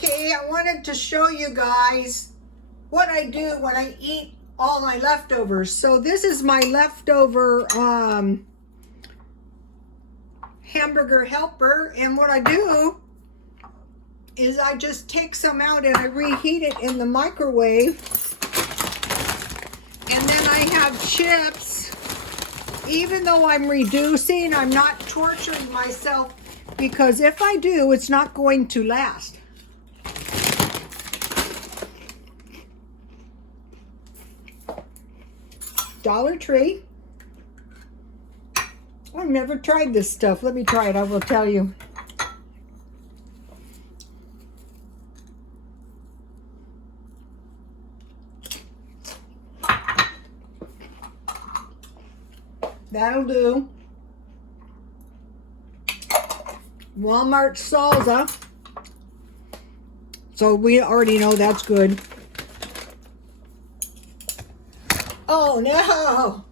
Okay, I wanted to show you guys what I do when I eat all my leftovers. So this is my leftover hamburger helper, and what I do is I just take some out and I reheat it in the microwave, and then I have chips. Even though I'm reducing, I'm not torturing myself, because if I do, it's not going to last. Dollar Tree. I've never tried this stuff. Let me try it. I will tell you. That'll do. Walmart salsa. So we already know that's good. Oh no!